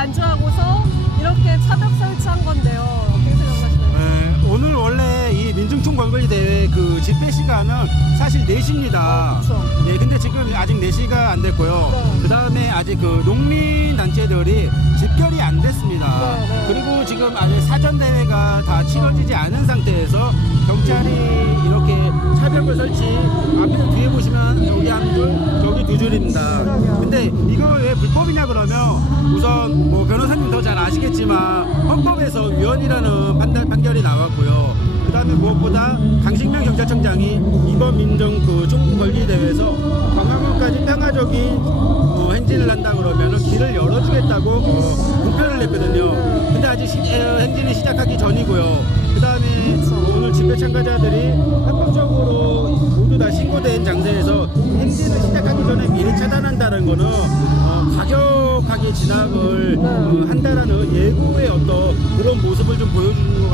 간주하고서 이렇게 차벽 설치한 건데요. 어떻게 생각하시나요? 네, 오늘 원래 이 민중총 걸거리 대회 그 집회 시간은 사실 4시입니다. 그렇죠. 예, 근데 지금 아직 4시가 안 됐고요. 네. 그 다음에 아직 그 농민 단체들이 집결이 안 됐습니다. 네, 네. 그리고 지금 아직 사전 대회가 다 치러지지 않은 상태에서 경찰이 이렇게 차벽을 설치, 앞에 뒤에 보시면 여기 한 줄, 저기 2줄입니다. 근데 이거 왜 불법이냐 그러면 우선 뭐 변호사님 더 잘 아시겠지만 헌법에서 위헌이라는 판결이 나왔고요. 그 다음에 무엇보다 강신명 경찰청장이 이번 민정 그 총궐기 대회에서 광화문까지 평화적인 행진을 한다 그러면 길을 열어주겠다고 공표를 냈거든요. 근데 아직 행진이 시작하기 전이고요. 그 다음에 오늘 집회 참가자들이 합법적으로 모두 다 신고된 장소에서 행진을 시작하기 전에 미리 차단한다는 거는 과격하게 진압을 한다라는 예고의 어떤 그런 모습을 좀 보여주는 것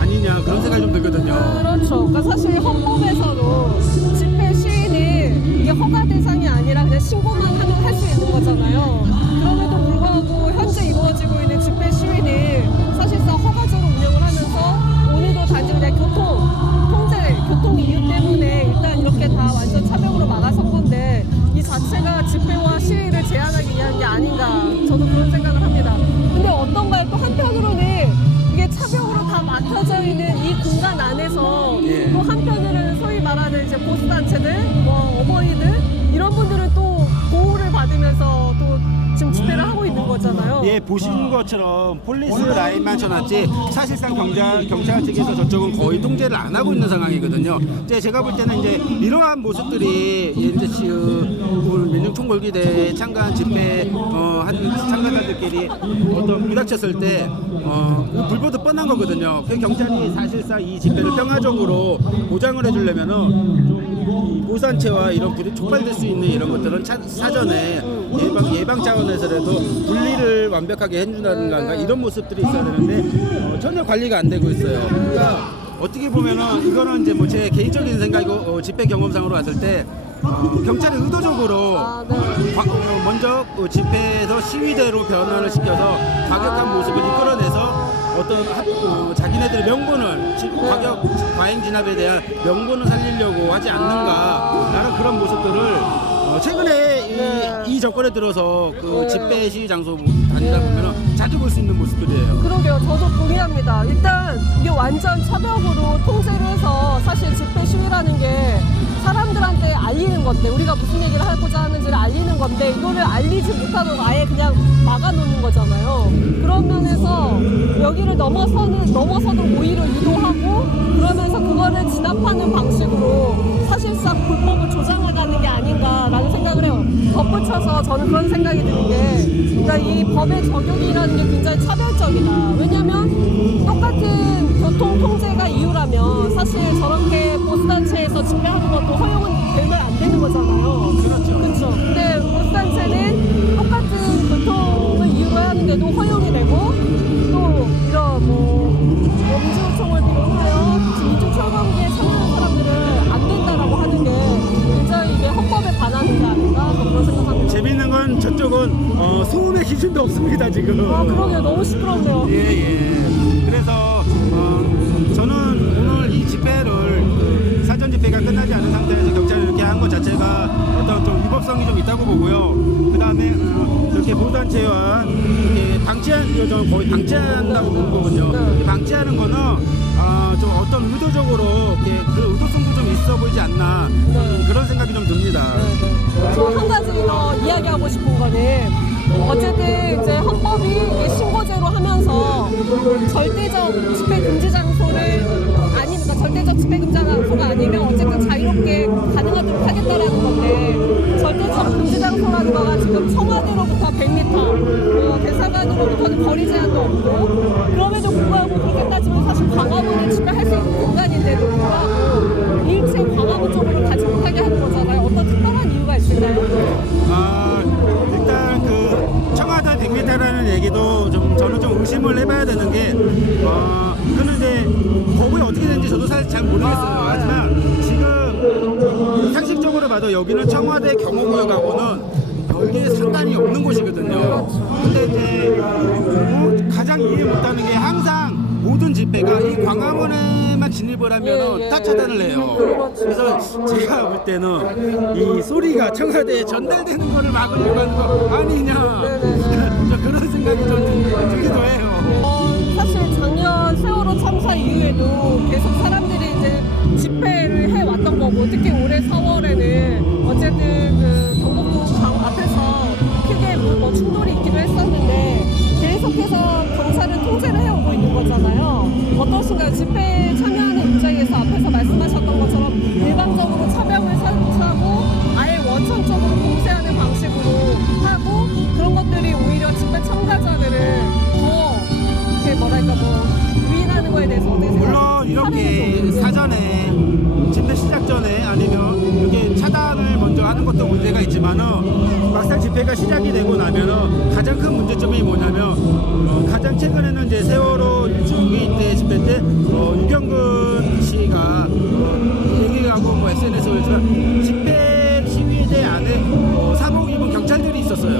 아니냐 그런 생각이 좀 들거든요. 그렇죠. 그러니까 사실 헌법에서도 집회 시위는 이게 허가 대상이 아니라 그냥 신고만 하면 할 수 있는 거잖아요. 그럼에도 불구하고 현재 이루어지고 있는 집회 시위는 사실상 허가제로 운영을 하면서 오늘도 단지 그냥 교통 이유 때문에 일단 이렇게 다 완전 차벽으로 막아선 건데 이 자체가 집회와 시위를 제한하기 위한 게 아닌가 저도 그런 생각을 합니다. 근데 어떤가요? 또 한편으로는 이게 차벽으로 다 막혀져 있는 이 공간 안에서 예. 또 한편으로는 소위 말하는 이제 보수단체들, 뭐 어머니들 이런 분들은 또 보호를 받으면서 또 지금 집회를 하고 있는 거잖아요. 예, 보시는 것처럼 폴리스 라인만 쳐놨지 사실상 경찰 측에서 저쪽은 거의 통제를 안 하고 있는 상황이거든요. 이제 제가 볼 때는 이제 이러한 모습들이 이제 오늘 민중총궐기대에 참가한 집회 한 참가자들끼리 어떤 부닥쳤을 때 불보듯 뻔한 거거든요. 그 경찰이 사실상 이 집회를 평화적으로 보장을 해주려면은 좀 보수단체와 이런 촉발될 수 있는 이런 것들은 사전에 예방 차원에서라도 분리를 완벽하게 해준다든가 이런 모습들이 있어야 되는데 전혀 관리가 안 되고 있어요. 그러니까 어떻게 보면은 이거는 이제 뭐 제 개인적인 생각이고 집회 경험상으로 봤을 때 경찰이 의도적으로 먼저 집회에서 시위대로 변환을 시켜서 과격한 모습을 이끌어내서 어떤 자기네들의 명분을 과격 과잉 진압에 대한 명분을 살리려고 하지 않는가 라는 그런 모습들을 최근에 이 정권에 들어서 그 집회 시위 장소 다니다 보면 자주 볼 수 있는 모습들이에요. 그러게요. 저도 동의합니다. 일단 이게 완전 차벽으로 통제를 해서 사실 집회 시위라는 게 사람들한테 알리는 건데 우리가 무슨 얘기를 하고자 하는지를 알리는 건데 이거를 알리지 못하고 아예 그냥 막아놓는 거잖아요. 그런 면에서 여기를 넘어서도 오히려 유도하고 그러면서 그거를 진압하는 방식으로 사실상 불법을 조장해가는 게 아닌가라는 생각을 해요. 덧붙여서 저는 그런 생각이 드는 게 그러니까 이 법의 적용이라는 게 굉장히 차별적이다. 왜냐하면 똑같은 교통 통제가 이유라면 사실 저렇게 보수단체에서 집회하는 것도 허용은 되면 안 되는 거잖아요. 그렇죠. 근데 보수단체는 똑같은 교통을 이유로 하는데도 허용이 되고 또 이런 민주총을 비롯하여 민주철거기에 참여하는 사람들은 안 된다라고 하는 게 굉장히 이게 헌법에 반하는 게 아닌가 그런 생각합니다. 재밌는 건 저쪽은 소음의 기준도 없습니다 지금. 그러게요. 너무 시끄럽네요. 예. 그래서 저는 오늘 이 집회를 사전 집회가 끝나지 않은 상태에서 경찰이 이렇게 한 것 자체가 어떤 좀 위법성이 좀 있다고 보고요. 그 다음에 이렇게 보수단체와 이렇게 저는 거의 방치한다고 보는 거거든요. 방치하는 거는 좀 어떤 의도적으로 이렇게 그 의도성도 좀 있어 보이지 않나 그런 생각이 좀 듭니다. 저 한 가지 더 이야기하고 싶은 거는 어쨌든 이제 헌법이 신고제로 하면서 절대적 집회 금지 장소를 아니니까 절대적 집회 금지 장소가 아니면 어쨌든 자유롭게 가능하도록 하겠다라는 건데 절대적 금지 장소라는 거가 지금 청와대로부터 100m, 대사관으로부터는 거리 제한도 없고 그럼에도 불구하고 그렇게 따지면 사실 광화문에 집회할 수 있는 공간인데도 불구하고 일체 광화문 쪽으로 가지 못하게 하는 거잖아요. 어떤 특별한 이유가 있을까요? 일단 그 청와대 100m라는 얘기도 저는 좀 의심을 해봐야 되는 게 그는 이제 법이 어떻게 되는지 저도 사실 잘 모르겠어요. 하지만 지금 상식적으로 봐도 여기는 청와대 경호구역하고는 별개 상관이 없는 곳이거든요. 근데 이제 가장 이해 못하는 게 항상 모든 집회가 이 광화문에만 진입을 하면 예, 예. 다 차단을 해요. 그렇죠. 그래서 제가 볼 때는 이 소리가 청와대에 전달되는 거를 막으려고 하는 거 아니냐. 네네네. 저 그런 생각이 좀 들기도 해요. 사실 작년 세월호 참사 이후에도 계속 사람들이 이제 집회를 해왔던 거고, 특히 올해 4월에는 어쨌든 그 경복궁 앞에서 크게 뭐 충돌이 있기도 했었는데 계속해서 경찰은 통제를 해오고 있는 거잖아요. 어떠신가요? 집회에 참여하는 입장에서 앞에서 말씀하셨던 것처럼 일방적으로 차병을 사고 아예 원천적으로 봉쇄하는 방식으로 하고, 그런 것들이 오히려 집회 참가자들을 더 이렇게 뭐랄까 뭐 유인하는 거에 대해서 어떻게 생각하세요? 물론 이렇게 사전에 집회 시작 전에 아니면 이렇게 차단을 먼저 하는 것도 문제가 있지만은 막상 집회가 시작이 되고 나면은 가장 큰 문제점이 뭐냐면 가장 최근에는 이제 세월호 1주기 때 집회 때 유경근 씨가 얘기하고 뭐 SNS에 올렸지만 집회 시위대 안에 사복 입은 경찰들이 있었어요.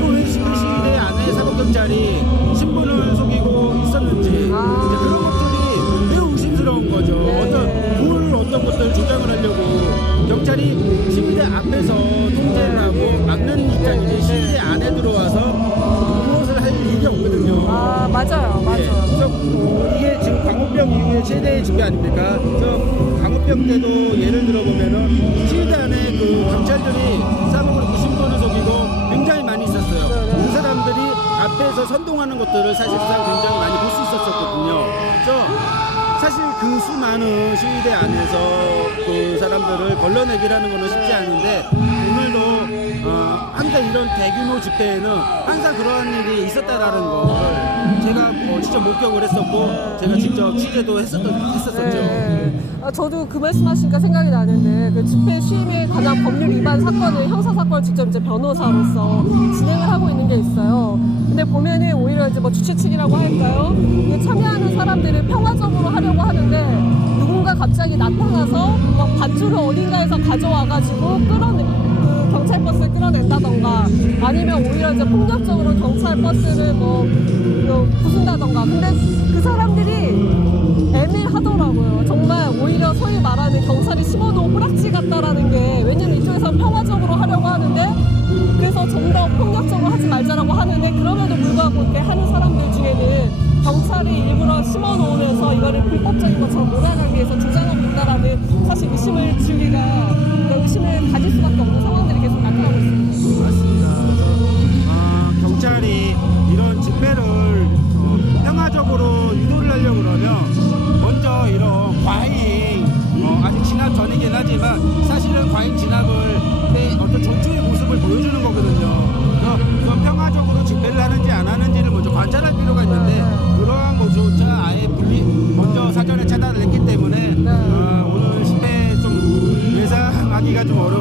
또 왜 집회 시위대 안에 사복 경찰이 신분을 속이고 있었는지 이제 그런 것들이 매우 의심스러운 거죠. 어떤 것들 조장을 하려고 경찰이 시위대 앞에서 통제를 하고 막는 입장이지 시위대 안에 들어와서 무엇을 할 일이 없거든요. 아, 맞아요. 예, 그래서 이게 지금 광우병 이후에 최대의 집회 아닙니까? 그래서 광우병 때도 예를 들어보면은 시위대 안에 그 경찰들이 사복을 입고 신분을 속이고 굉장히 많이 있었어요. 그 사람들이 앞에서 선동하는 것들을 사실상 굉장히 많이 볼 수 있었거든요. 그래서 사실 그 수많은 시위대 안에서 그 사람들을 걸러내기라는 것은 쉽지 않은데 오늘도 항상 이런 대규모 집회에는 항상 그러한 일이 있었다라는 걸 제가 직접 목격을 했었고 제가 직접 취재도 했었었죠. 네. 저도 그 말씀하시니까 생각이 나는데 그 집회 시위에 관한 법률 위반 사건을 형사 사건을 직접 이제 변호사로서 진행을 하고 있는 게 있어요. 근데 보면은 오히려 이제 뭐 주최 측이라고 할까요? 참여하는 사람들을 평화적으로 하려고 하는데 누군가 갑자기 나타나서 막 반주를 어딘가에서 가져와가지고 그 경찰 버스를 끌어낸다던가 아니면 오히려 이제 폭력적으로 경찰 버스를 뭐 부순다던가. 근데 그 사람들이 애매하더라고요. 정말 오히려 소위 말하는 경찰이 심어놓은 호락지 같다라는 게, 왜냐면 이쪽에서 평화적으로 하려고 하는데 그래서 좀 더 폭력적으로 하지 말자라고 하는데 그럼에도 불구하고 이렇게 하는 사람들 중에는 경찰이 일부러 심어놓으면서 이거를 불법적인 것처럼 몰아가기 위해서 주장하고 있다라는 사실 의심을 가질 수밖에 없는 상황들이 계속 나타나고 있습니다. 맞습니다. 그래서 경찰이 이런 집회를 평화적으로 유도를 하려고 그러면 먼저 이런 과잉 아직 진압 전이긴 하지만 사실은 과잉 진압을 어떤 전투의 모습을 보여주는 거거든요. 그래서 평화적으로 집회를 하는지 안 하는지를 먼저 관찰할 필요가 있는데 그러한 것조차 아예 먼저 사전에 차단을 했기 때문에 오늘 집회 좀 예상하기가 좀 어려운